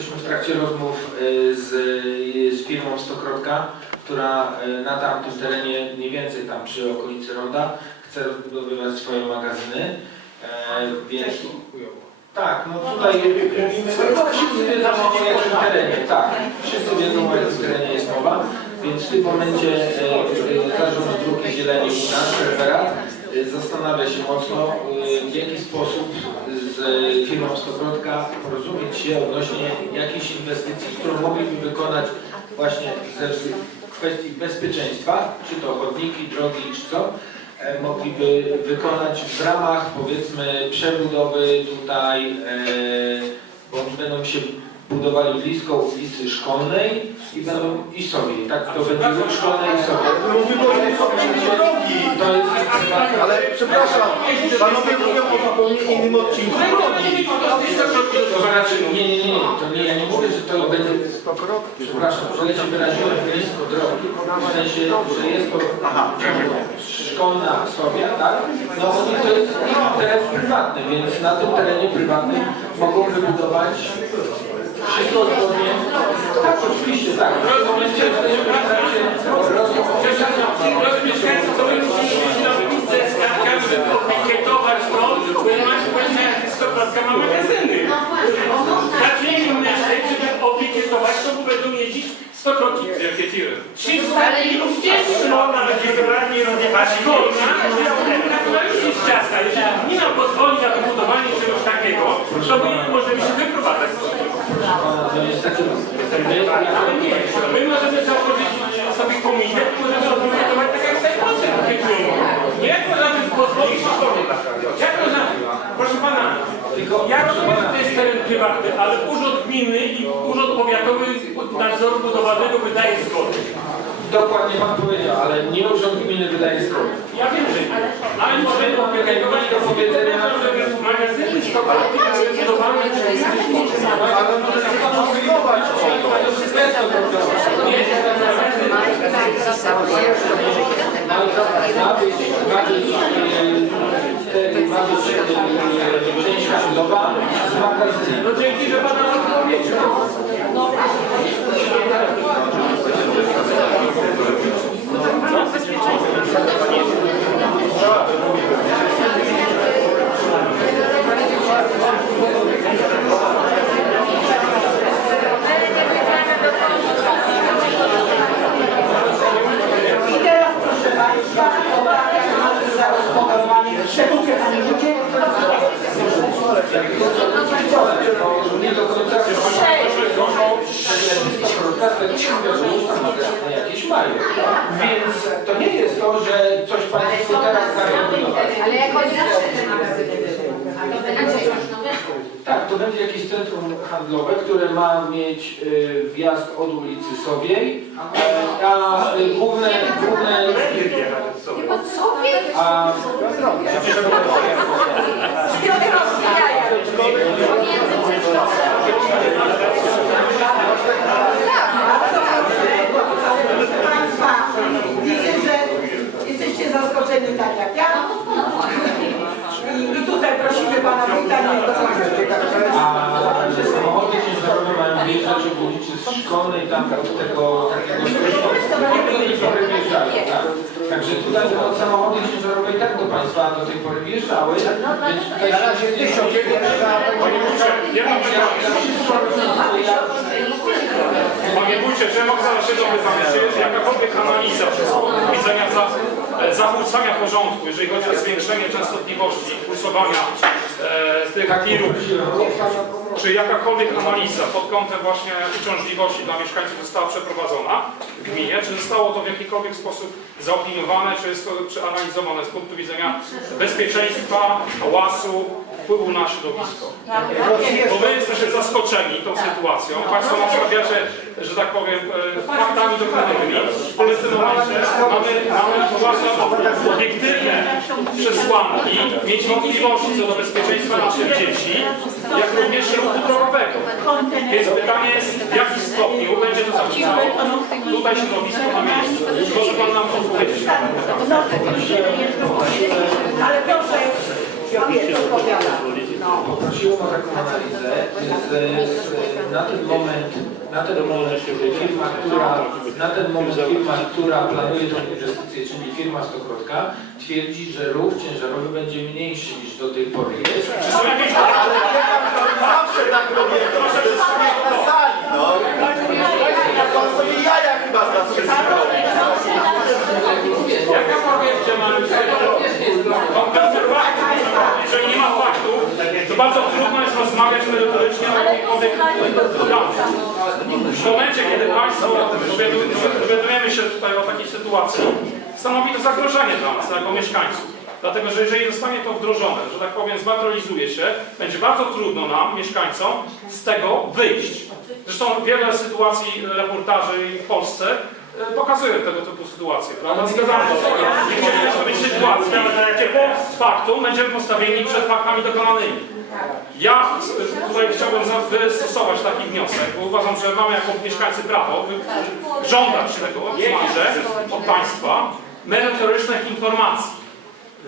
jesteśmy w trakcie rozmów y, z, y, z firmą Stokrotka, która y, na tamtym terenie, mniej więcej tam przy okolicy Ronda, chce rozbudowywać swoje magazyny. E, więc tak, no tutaj no wszyscy wiedzą o jakim terenie, tak, wszyscy wiedzą o jakim terenie jest mowa, więc w tym momencie e, e, zarząd dróg zieleni u nas, referat, e, zastanawia się mocno, e, w jaki sposób firmą Stokrotka porozumieć się odnośnie jakiejś inwestycji, którą mogliby wykonać właśnie względu kwestii bezpieczeństwa, czy to chodniki, drogi, czy co, e, mogliby wykonać w ramach powiedzmy przebudowy tutaj, e, bo będą się budowali blisko ulicy Szkolnej i będą i sobie, tak? To będzie ruch szkolnej i sobie. Mówimy o drogi. To jest Ale przepraszam, panowie mówią o zupełnie innym odcinku drogi. to znaczy, nie, nie, nie, to nie, ja nie mówię, że to będzie, przepraszam, że ja się wyraziłem blisko drogi, w sensie, że jest to Aha. szkolna sobie, tak? No oni to jest ich teren prywatny, więc na tym terenie prywatnym mogą wybudować Tak, oczywiście, tak. Rozmów. Drodzy mieszkańcy, to musicie na ulicę z kartkami, opikietować to, bo powiedzieć, że Stokrotka ma magazyny. Zaczęli myśleć, żeby opikietować to, będą jeździć Stokroki. Jakie tiry? Ci stali ludzie, szkoda będzie wyraźnie rozjechać. A szkoda, która już jest ciasta. Gmina pozwoli na wybudowanie czegoś takiego, to my możemy się wyprowadzać z tego. To jest takie... Ale nie, my możemy założyć sobie komitet i możemy organizować tak jak sobie proces tytułu. Nie jak możemy pozwolić na komitet. Jak można, proszę pana, ja rozumiem, że to jest teren prywatny, ale urząd gminny i urząd powiatowy nadzoru budowlanego wydaje zgodę. Dokładnie pan powiedział, ale nie urząd gminy wydaje zgodę. Ja wiem, że nie. Ale możemy opiekać do powiedzenia, że magazyny stopy budowane przez Ale może się pan opilować. Ma być, ma No dzięki, że pan nam odpowiedział. I teraz proszę Państwa, obrania się za rozpogotowanie przebudzie Pani Ludzie. Nie do końca jakieś mają. Więc to nie jest to, że coś Państwu teraz dają. Ale jak oni zawsze te magazyny były. A to będzie. Tak, to będzie jakieś centrum handlowe, które ma mieć y, wjazd od ulicy Sowiej, e, a y, główne, główne a Proszę Państwa, widzę, że jesteście zaskoczeni tak jak ja. I, i tutaj prosimy Pana Wójta, niech to A że samochody ciężarowe mają wjeżdżać od ulicy Szkolnej tam do tego takiego które wjeżdżają, tak. Także tutaj no, samochody ciężarowe i tak do Państwa do tej pory wjeżdżały, więc tutaj na razie Panie Wójcie, ja mam pytanie. Panie Wójcie, czy ja mogę zadać jedno pytanie? Czy jest jakakolwiek analiza widzenia za, e, zakłócania porządku, jeżeli chodzi o zwiększenie częstotliwości pulsowania e, tych tirów, czy jakakolwiek analiza pod kątem właśnie uciążliwości dla mieszkańców została przeprowadzona w gminie? Czy zostało to w jakikolwiek sposób zaopiniowane, czy jest to przeanalizowane z punktu widzenia bezpieczeństwa, hałasu, wpływu na środowisko? Bo my jesteśmy zaskoczeni tą sytuacją. Państwo nam stawiacie, że tak powiem, e, faktami dokładnymi, ale w tym momencie mamy, mamy uważam, obiektywne przesłanki, mieć wątpliwości co do bezpieczeństwa naszych dzieci, jak również ruchu drogowego. Więc pytanie jest, w jakim stopniu będzie to zakłócało tutaj środowisko na miejscu. Może Pan nam odpowiedzieć pytanie. Ale proszę, pierwszy odpowiadam. No. poprosiłem o taką analizę. Z, na ten moment, na ten moment firma, która, na ten moment firma, która planuje tę inwestycję, czyli firma Stokrotka, twierdzi, że ruch ciężarowy będzie mniejszy niż do tej pory jest. Ale zawsze tak robię, to jest na sali, no. Pan sobie jaja chyba z nas wszystkich robi. Jakakolwiek konkretny fakt, jeżeli nie ma faktów, to bardzo trudno jest rozmawiać merytorycznie o jakiejkolwiek programie. W momencie, kiedy Państwo dowiadu- dowiadujemy się tutaj o takiej sytuacji, stanowi to zagrożenie dla nas, jako mieszkańców. Dlatego, że jeżeli zostanie to wdrożone, że tak powiem, zmaterializuje się, będzie bardzo trudno nam, mieszkańcom, z tego wyjść. Zresztą wiele sytuacji, reportaży w Polsce e, pokazuje tego typu sytuacje, prawda? Zgadzamy się. Nie chcielibyśmy być w sytuacji, gdzie po faktu będziemy postawieni przed faktami dokonanymi. Ja e, tutaj chciałbym wystosować taki wniosek, bo uważam, że mamy jako mieszkańcy prawo żądać tego także od Państwa merytorycznych informacji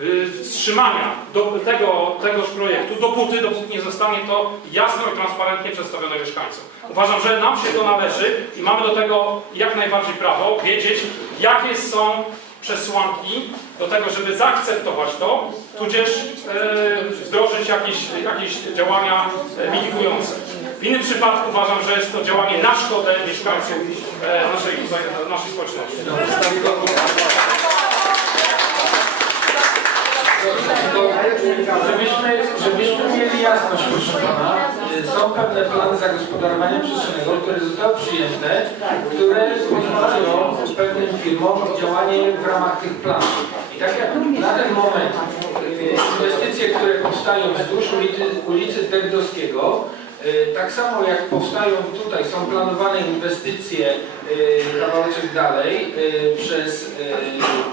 y, wstrzymania do tego, tegoż projektu dopóty, dopóki nie zostanie to jasno i transparentnie przedstawione mieszkańcom. Uważam, że nam się to należy i mamy do tego jak najbardziej prawo wiedzieć, jakie są przesłanki do tego, żeby zaakceptować to, tudzież e, wdrożyć jakieś, jakieś działania e, minigujące. W innym przypadku uważam, że jest to działanie na szkodę mieszkańców e, naszej, naszej społeczności. Żebyśmy, żebyśmy mieli jasność, proszę Pana, są pewne plany zagospodarowania przestrzennego, które zostały przyjęte, które pozwalają pewnym firmom działanie w ramach tych planów. I tak jak na ten moment y, inwestycje, które powstają wzdłuż ulicy, ulicy Derdowskiego, y, tak samo jak powstają tutaj, są planowane inwestycje y, kawałeczek dalej przez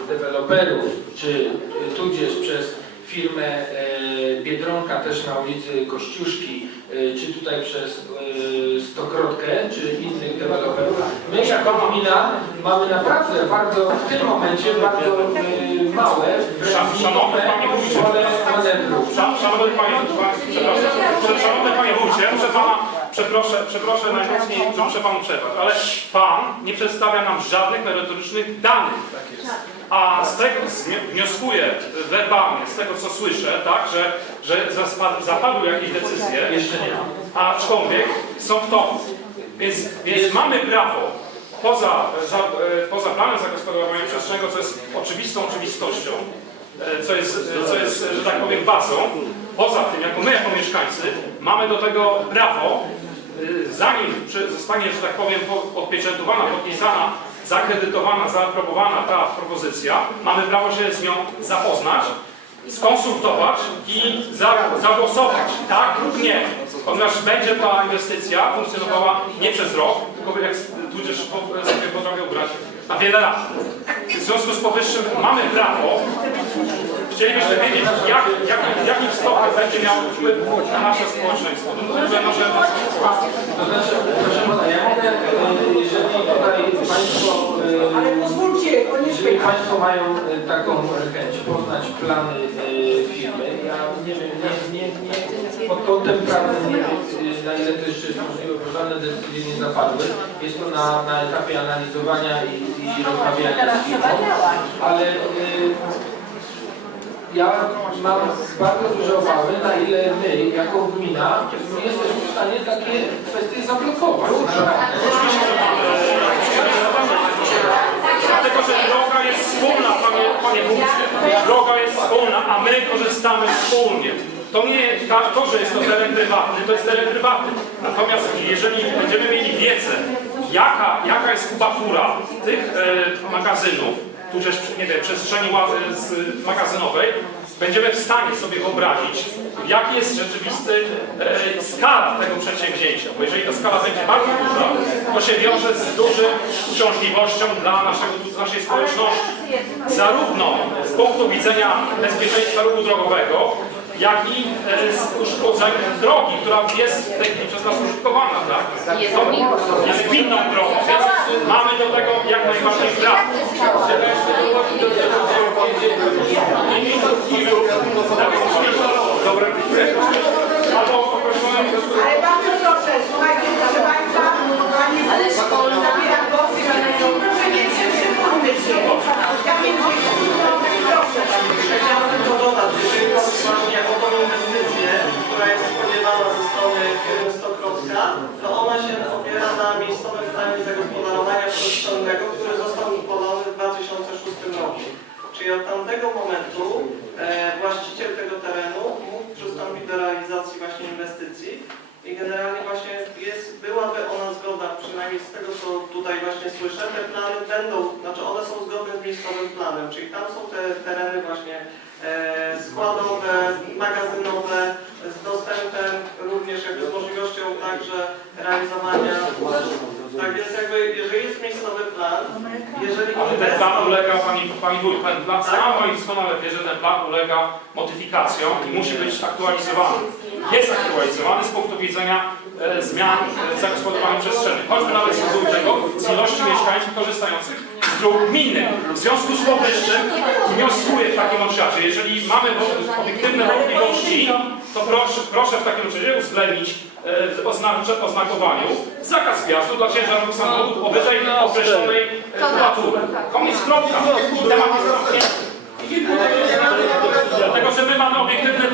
deweloperów, czy tudzież przez firmę e, Biedronka też na ulicy Kościuszki, e, czy tutaj przez e, Stokrotkę, czy innych deweloperów. My jako gmina mamy naprawdę bardzo, w tym momencie bardzo małe, szanowny panie wójcie. Szanowny Panie, przepraszam, szanowny Panie Wójcie, muszę Pana, przeproszę, przeproszę najmocniej, że muszę Panu przerwać, ale Pan nie przedstawia nam żadnych merytorycznych danych. A z tego wnioskuję werbalnie, z tego co słyszę, tak, że, że zapadły jakieś decyzje, Jeszcze nie. aczkolwiek są w toku. Więc, więc mamy prawo poza, za, e, poza planem zagospodarowania przestrzennego, co jest oczywistą oczywistością, e, co jest, e, co jest, że tak powiem, bazą, poza tym, jako my, jako mieszkańcy, mamy do tego prawo, e, zanim zostanie, że tak powiem, po- podpieczętowana, podpisana, zakredytowana, zaaprobowana ta propozycja, mamy prawo się z nią zapoznać, skonsultować i za, zagłosować tak lub nie, ponieważ będzie ta inwestycja funkcjonowała nie przez rok, tylko jak tudzież po- sobie potrafię ubrać na wiele lat. W związku z powyższym mamy prawo, chcielibyśmy wiedzieć, jak, jak, w jakim stopniu będzie miało wpływ na nasze społeczeństwo, To znaczy, proszę Pana, ja mogę, e, jeżeli tutaj Państwo, e, Ale pozwólcie, jeżeli. Państwo mają e, taką chęć poznać plany e, firmy, ja nie wiem, nie, nie, pod kątem prawnym nie wiem, e, na ile to jeszcze jest możliwe, bo żadne decyzje nie zapadły. Jest to na, na etapie analizowania i, i rozmawiania z firmą, ale e, ja mam bardzo duże obawy, na ile my, jako gmina, nie jesteśmy w stanie takie kwestie zablokować. Dlatego, że droga jest wspólna, panie, panie wójcie. Droga jest wspólna, a my korzystamy wspólnie. To nie to, że jest to teren prywatny, to jest teren prywatny. Natomiast jeżeli będziemy mieli wiedzę, jaka, jaka jest kubatura tych e, magazynów, tudzież nie wiem, przestrzeni magazynowej, będziemy w stanie sobie wyobrazić, jaki jest rzeczywisty e, skala tego przedsięwzięcia. Bo jeżeli ta skala będzie bardzo duża, to się wiąże z dużą uciążliwością dla naszego, naszej społeczności. Zarówno z punktu widzenia bezpieczeństwa ruchu drogowego, jak i e, z uszkodzeń drogi, która jest w tej chwili przez nas użytkowana. Tak? To jest gminną drogą, więc mamy do tego jak najbardziej prawo. Ale bardzo proszę, słuchajcie, proszę Państwa, Pani Ale szkolna. zabiera głos i proszę nie. Chciałbym to dodać, jeżeli właśnie o tą inwestycję, która jest spodziewana ze strony firmy Stokrotka, to ona się opiera na miejscowym planie zagospodarowania przestrzennego, który został uchwalony w 2006 roku. Czyli od tamtego momentu e, właściciel tego terenu mógł przystąpić do realizacji właśnie inwestycji i generalnie właśnie jest, byłaby ona zgodna, przynajmniej z tego co tutaj właśnie słyszę, te plany będą, znaczy one są zgodne z miejscowym planem, czyli tam są te tereny właśnie e, składowe, magazynowe, z dostępem również jakby z możliwością także realizowania. Tak więc jakby, jeżeli jest miejscowy plan, jeżeli Ale ten plan ulega, pani, pani wójt, ten plan Tak. sama i doskonale wie, że ten plan ulega modyfikacjom i musi być aktualizowany. Jest aktualizowany z punktu widzenia e, zmian e, w zagospodarowaniu przestrzennym. Choćby nawet z tytułu tego, z ilości mieszkańców korzystających z dróg gminnych. W związku z powyższym wnioskuję w takim obszarze, jeżeli mamy obiektywne wątpliwości, to proszę, proszę w takim razie uwzględnić e, w oznakowaniu zakaz wjazdu dla ciężarów samochodów powyżej określonej e, kulatury. Koniec kropka. Temat jest zamknięty. Dlatego, że my mamy obiektywne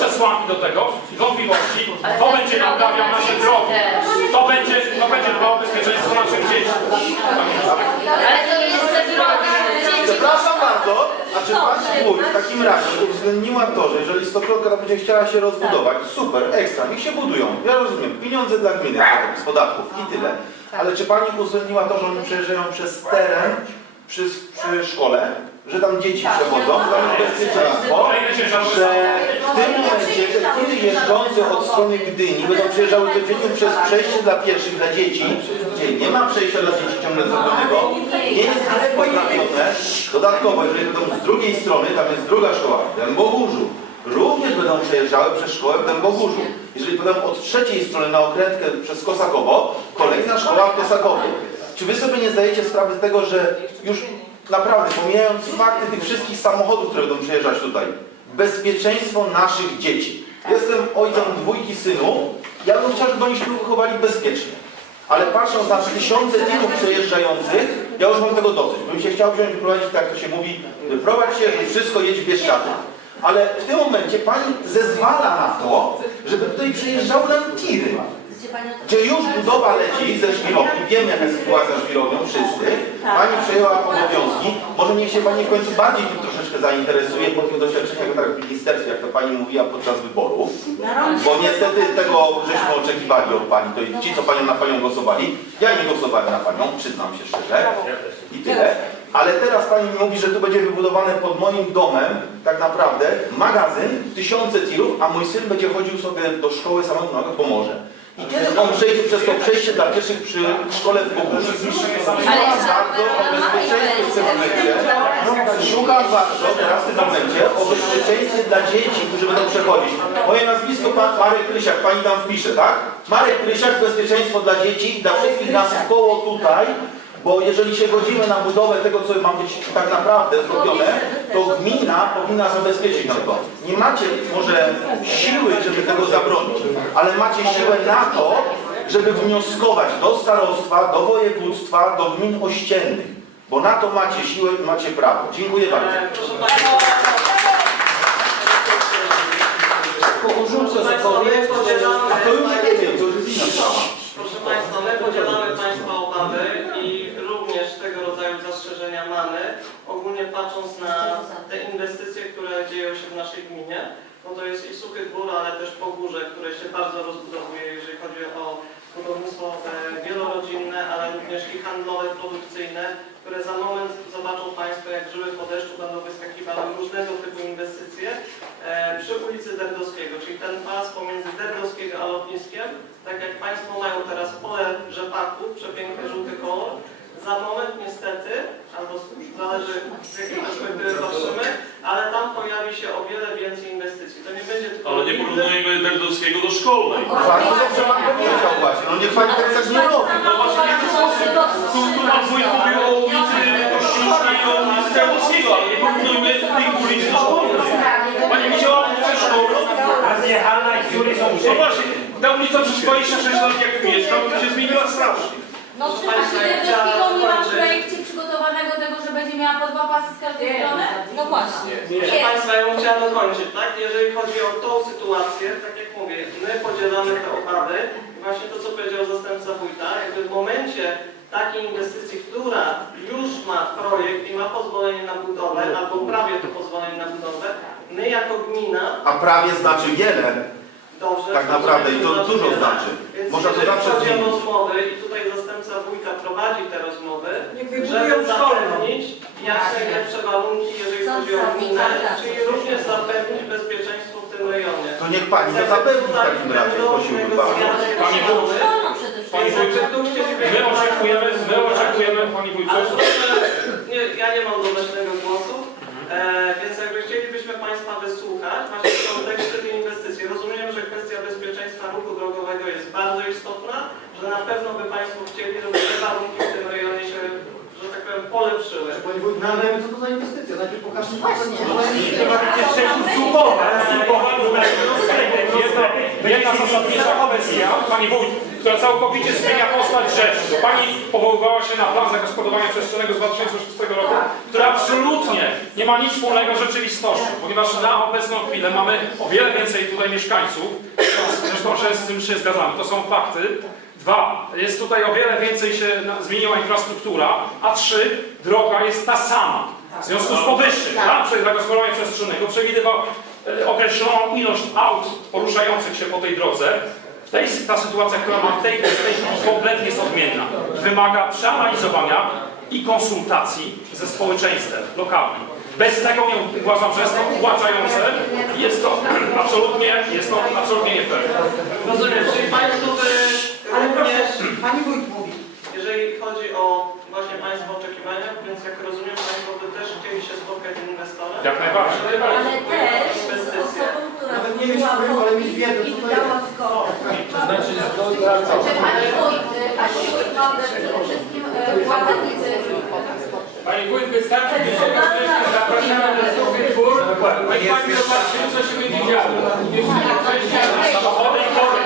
przesłanki do tego, wątpliwości, to będzie naprawiał nasze drogi. To będzie, to będzie dbało o bezpieczeństwo naszych dzieci. Ale to jest droga dzieci. Bardzo, a czy pani wójt w takim razie uwzględniła to, że jeżeli Stokrotka będzie chciała się rozbudować, super, ekstra, niech się budują. Ja rozumiem, pieniądze dla gminy z podatków i tyle. Ale czy pani uwzględniła to, że oni przejeżdżają przez teren przy, przy szkole, że tam dzieci przechodzą, tam jest bezpieczeństwo, że w tym momencie te tiry jeżdżące od strony Gdyni będą przejeżdżały codziennie przez przejście dla pieszych dla dzieci, gdzie nie ma przejścia dla dzieci ciągle zrobionego, nie jest nic poprawione. Dodatkowo, jeżeli będą z drugiej strony, tam jest druga szkoła, w Dębogórzu, również będą przejeżdżały przez szkołę w Dębogórzu. Jeżeli potem od trzeciej strony na okrętkę przez Kosakowo, kolejna szkoła w Kosakowie. Czy wy sobie nie zdajecie sprawy z tego, że już naprawdę, pomijając fakty tych wszystkich samochodów, które będą przejeżdżać tutaj, bezpieczeństwo naszych dzieci. Jestem ojcem dwójki synu, ja bym chciał, żeby oni się wychowali bezpiecznie. Ale patrząc na tysiące tirów przejeżdżających, ja już mam tego dosyć. Bym się chciał wziąć, wyprowadzić, tak to się mówi, wyprowadź się, wszystko jedź w Bieszczady. Ale w tym momencie pani zezwala na to, żeby tutaj przejeżdżały nam tiry. Gdzie już budowa leci ze żwirowni, wiemy jaka jest sytuacja z żwirownią, wszyscy. Pani przejęła obowiązki, może niech się Pani w końcu bardziej tym troszeczkę zainteresuje po tych doświadczeniach tak w ministerstwie, jak to Pani mówiła podczas wyborów. Bo niestety tego żeśmy oczekiwali od Pani, to i ci, co Panią na Panią głosowali. Ja nie głosowałem na Panią, przyznam się szczerze. I tyle. Ale teraz Pani mi mówi, że tu będzie wybudowane pod moim domem tak naprawdę magazyn, tysiące tirów, a mój syn będzie chodził sobie do szkoły samochodowego, bo może. I kiedy on przejdzie przez to przejście dla pieszych przy szkole w? Ale bardzo o bezpieczeństwie w tym momencie. Szukam bardzo teraz w tym momencie o bezpieczeństwie dla dzieci, którzy będą przechodzić. Moje nazwisko pan Marek Krysiak, pani tam wpisze, tak? Marek Krysiak, bezpieczeństwo dla dzieci i dla wszystkich nas koło tutaj. Bo jeżeli się godzimy na budowę tego, co ma być tak naprawdę zrobione, to gmina powinna zabezpieczyć nam to. Nie macie może siły, żeby tego zabronić, ale macie siłę na to, żeby wnioskować do starostwa, do województwa, do gmin ościennych. Bo na to macie siłę i macie prawo. Dziękuję bardzo. Patrząc na te inwestycje, które dzieją się w naszej gminie, bo to jest i Suchy Dwór, ale też Pogórze, które się bardzo rozbudowuje, jeżeli chodzi o budownictwo e, wielorodzinne, ale również i handlowe, produkcyjne, które za moment zobaczą Państwo, jak żyły po deszczu będą wyskakiwały różnego typu inwestycje e, przy ulicy Derdowskiego, czyli ten pas pomiędzy Derdowskiego a lotniskiem, tak jak Państwo mają teraz pole rzepaku, przepiękny żółty kolor, za moment niestety, albo zależy z jakiej perspektywy patrzymy, ale tam pojawi się o wiele więcej inwestycji. To nie będzie tylko... Ale nie porównujmy Derdowskiego do szkolnej. Bardzo dobrze pan powiedział właśnie. No niech pani tak nie robi. No właśnie w jaki sposób? Tu, tu pan wójt mówił o ulicy Kościuszki i o ulicy Derdowskiego, ale nie porównujmy tych ulic do szkolnej. Pani widziała ulicę szkolną? Rozjechana i dziury są No właśnie, Ta ulica przez 26 lat jak mieszkam, to się zmieniła strasznie. No czy miała po dwa pasy z każdej strony? No właśnie. Proszę. Państwa, ja bym chciała dokończyć, tak? Jeżeli chodzi o tą sytuację, tak jak mówię, my podzielamy te obawy. Właśnie to, co powiedział zastępca wójta, jakby w momencie takiej inwestycji, która już ma projekt i ma pozwolenie na budowę, albo prawie to pozwolenie na budowę, my jako gmina A prawie znaczy wiele. Dobrze. Tak naprawdę i to znaczy dużo wiele. znaczy. Więc Można to zawsze chodzi o rozmowy i tutaj zastępca wójta prowadzi te rozmowy, żeby zapewnić jak najlepsze warunki, jeżeli Są chodzi o gminę, tak, tak. czyli również zapewnić bezpieczeństwo w tym rejonie. To niech pani to zapewni w takim razie, prosiłbym bardzo. Panie wójcie, Szkolną przede wszystkim. Panie wójcie, my oczekujemy, my oczekujemy, Panie Ale wójcie, proszę, nie, ja nie mam donośnego głosu, e, więc jakby chcielibyśmy Państwa wysłuchać właśnie w kontekście tej inwestycji. Rozumiem, że kwestia bezpieczeństwa ruchu drogowego jest bardzo istotna, że na pewno by Państwo chcieli, żeby te warunki w tym rejonie się, że tak powiem, polepszyły. Panie wójt, no ale co to za inwestycja? Najpierw pokażmy Właśnie. Jedna, jedna zasadnicza kwestia, Pani Wójt, która całkowicie zmienia postać rzeczy, bo Pani powoływała się na plan zagospodarowania przestrzennego z 2006 roku, który absolutnie nie ma nic wspólnego z rzeczywistością, ponieważ na obecną chwilę mamy o wiele więcej tutaj mieszkańców, zresztą że z tym się zgadzamy, to są fakty. Dwa, jest tutaj o wiele więcej się zmieniła infrastruktura, a trzy, droga jest ta sama. W związku z powyższym, plan przez zagospodarowania przestrzennego przewidywał e, określoną ilość aut poruszających się po tej drodze. W tej, ta sytuacja, która ma w tej, chwili kompletnie jest odmienna. Wymaga przeanalizowania i konsultacji ze społeczeństwem lokalnym. Bez tego nie uważam, że jest to uwłaczające i jest to absolutnie, jest to absolutnie nie fair. Rozumiem, czyli Państwo Ale proszę, również, Pani wójt mówi. jeżeli chodzi o właśnie Państwa oczekiwania, więc jak rozumiem, Państwo by też chcieli się spotkać z inwestorem. Jak najbardziej. Ale też z osobą, która Nawet nie mieć wpływu, ale mieć wiedzę, i co to dała jest. zgodę. To znaczy zgoda co? Że Pani wójt, Pani wójt ma przede wszystkim e, władze Panie wójt, wystarczy, że zapraszamy na suchy dwór, niech pani zobaczy, co się będzie działo. Samochody i tory.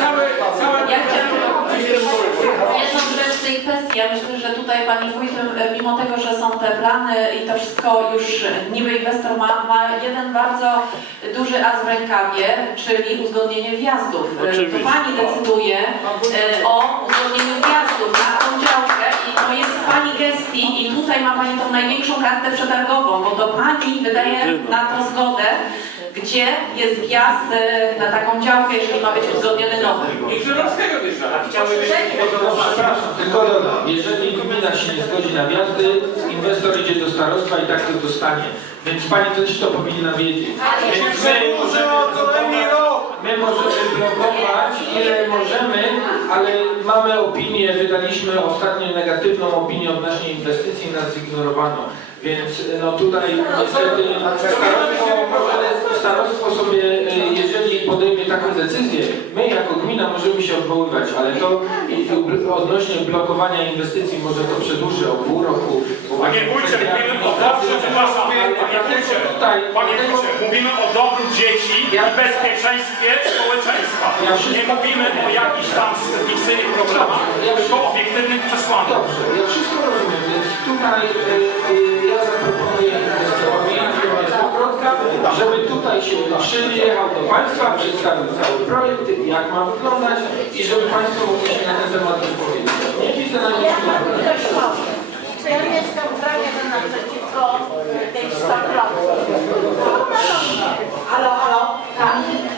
Całe, całe... Ja chciałam jedną rzecz w tej kwestii. Ja myślę, że tutaj Pani Wójt, e, mimo tego, że są te plany i to wszystko już niby inwestor ma, ma jeden bardzo duży as w rękawie, czyli uzgodnienie wjazdów. E, To Pani decyduje e, o uzgodnieniu wjazdów na tą działkę i to jest w Pani gestii i tutaj ma Pani tą największą kartę przetargową, bo to Pani wydaje na to zgodę, gdzie jest wjazd e, na taką działkę, jeżeli ma być uzgodniony nowy. I Żydowskiego też na Przepraszam, tylko dodam, jeżeli gmina się nie zgodzi na wjazdy, inwestor idzie do starostwa i tak to dostanie. Więc pani też to powinna wiedzieć. Więc my możemy, my możemy blokować ile możemy, ale mamy opinię, wydaliśmy ostatnio negatywną opinię odnośnie inwestycji, nas zignorowano. Więc no tutaj niestety starostwo, może- starostwo sobie, e, jeżeli podejmie taką decyzję, my jako gmina możemy się odwoływać, ale to odnośnie blokowania inwestycji może to przedłuży o pół roku. Panie wójcie, mówimy o dobrze, przepraszam, panie wójcie, Tutaj, panie wójcie, mówimy o dobru dzieci i bezpieczeństwie społeczeństwa. Nie mówimy o jakichś tam fikcyjnych problemach, tylko o obiektywnych przesłaniach. Dobrze, ja wszystko rozumiem, więc tutaj żeby tutaj się przyjechał do Państwa, przedstawił cały projekt, jak ma wyglądać i żeby Państwo mogli się na ten temat wypowiedzieć. Nie widzę na nic ja mieszkam prawie naprzeciwko tej sztaklacji. Halo, halo, tak.